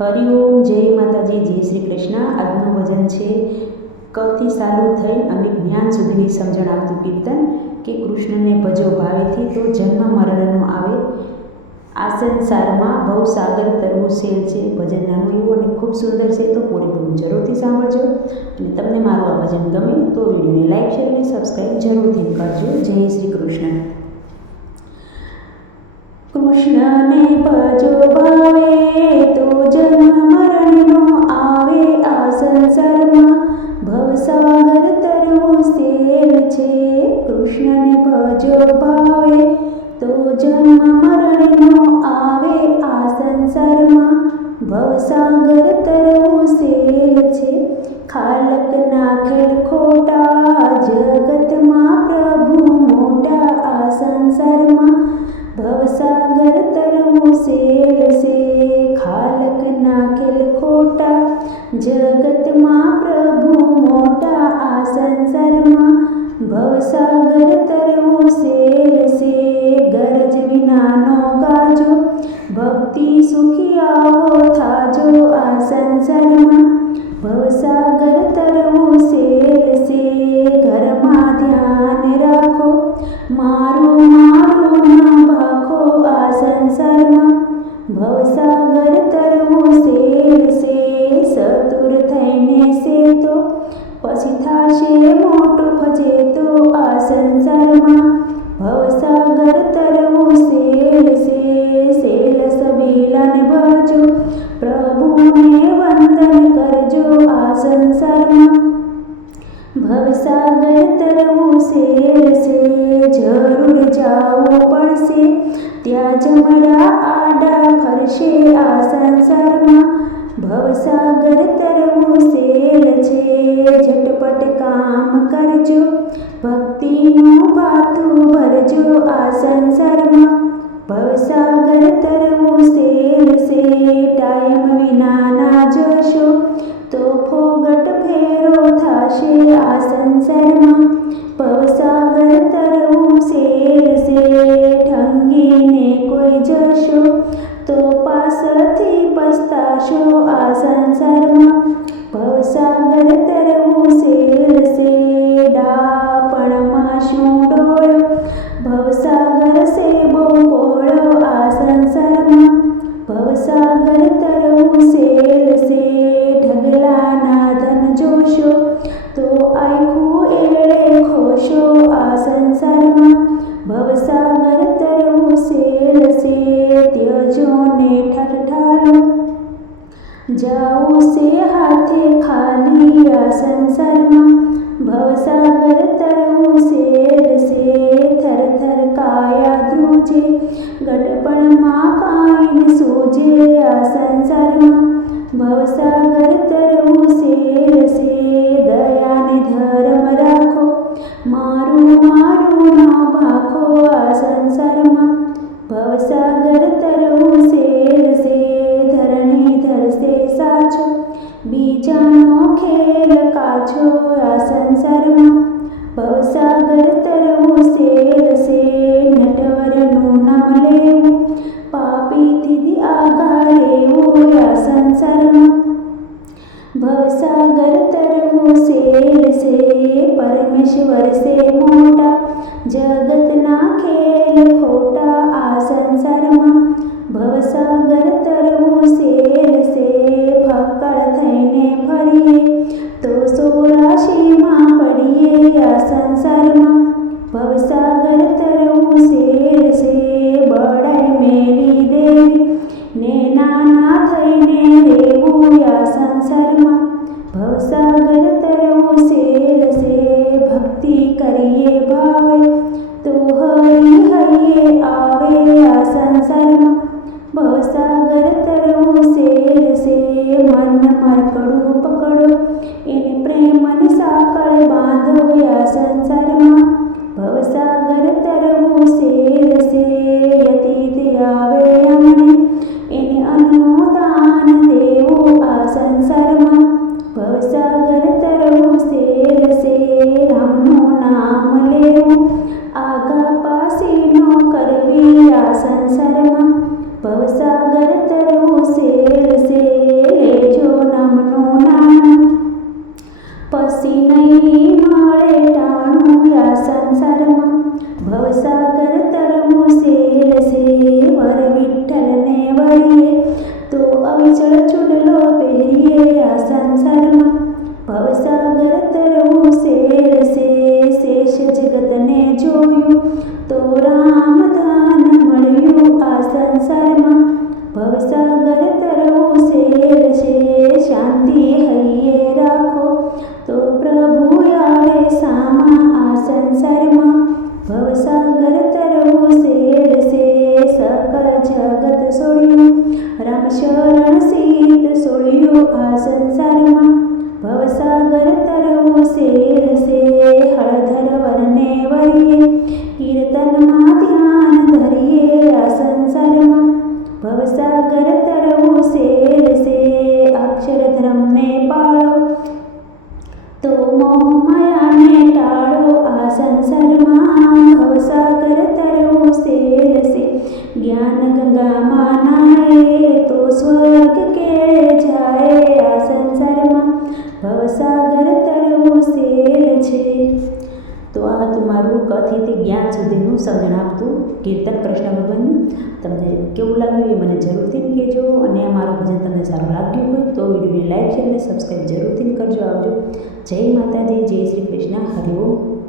હરિઓમ જય માતાજી, જય શ્રી કૃષ્ણ. આજનું ભજન છે કથી સારું થઈ અને જ્ઞાન સુધીની સમજણ આપતું કીર્તન કે કૃષ્ણને ભજો ભાવેથી તો જન્મ મરણનો આવે. આ સંસારમાં બહુ સાગર તરવું શેર છે, ભજન નાનું એવું અને ખૂબ સુંદર છે, તો પૂરેપૂરું જરૂરથી સાંભળજો. અને તમને મારું આ ભજન ગમે તો વિડીયોને લાઈક, શેર અને સબસ્ક્રાઈબ જરૂરથી કરજો. જય શ્રી કૃષ્ણ. કૃષ્ણને ભજો ભાવે કૃષ્ણને ભજો ભાવે, તો જન્મ મરણનો આવે આ સંસારમાં. ભવસાગર તરવું સેલ છે ખાલક નાખેલ ખોટા, જગતમાં પ્રભુ મોટા આ સંસારમાં. ભવસાગર તરવું સેલ છે ખાલક નાખેલ ખોટા, જગતમાં પ્રભુ મોટા આ સંસારમાં. ભવસાગર તરવો શેર સે ગરજ વિનાનો ગાજો ભક્તિ સુખી આવો થાજો આ સંસારમાં ભવસાગર તરવો શેર સે ઘરમાં ધ્યાન રાખો મારું મારું ના ભાખો આ સંસારમાં ભવસાગર તરવો શેર સે સતુર થઈને સેતો પછી થાશે ભવસાગર તરવું શેર છે, જરૂર જાવું પડશે. ત્યાં જમરા આડા ફરશે, આ સંસારમાં. ભવસાગર તરવું શેર છે, ઝટપટ કામ કરજો. ભક્તિનું પાતું ભરજો આ સંસારમાં. ભવસાગર તરવું શેર છે, ટાઈમ વિના ના જશો પાછળથી પસ્તાશો આ સંસારમાં ભવસાગર તરવું શેર છે છે હાથે ખાલી આ સંસારમાં ભવસાગર તરવું શેર છે થર થર કાયા ધ્રુજે ગટપણમાં બીજાનો ખેલ કાચો આ સંસારમાં ભવસાગર તરવું શેર છે નટવરનું નામ લેવું પાપીથી આગા રહેવું આ સંસારમાં ભવસાગર તરવું શેર છે પરમેશ્વર છે મોટા જગતના પ્રભુ આવે સામા આ સંસારમાં ભવસાગર તરવું શેર સે સકળ જગત સોળ્યું રામ શરણ સીત સોળ્યું આ સંસારમાં ગંગામાં નાય તો સ્વર્ગ કે જાય આ સંસારમાં ભવસાગર તરવું શેર છે તો આ હતું મારું કથિત જ્ઞાન સુધીનું સમજણ આપતું કીર્તન કૃષ્ણ ભગવાનનું તમને કેવું લાગ્યું એ મને જરૂરથી કહેજો અને અમારું મારું ભજન તમને સારું લાગ્યું હોય તો વિડીયોને લાઈક શેર અને સબસ્ક્રાઈબ જરૂરથી કરજો. આવજો. જય માતાજી, જય શ્રી કૃષ્ણ. હરિ ઓમ.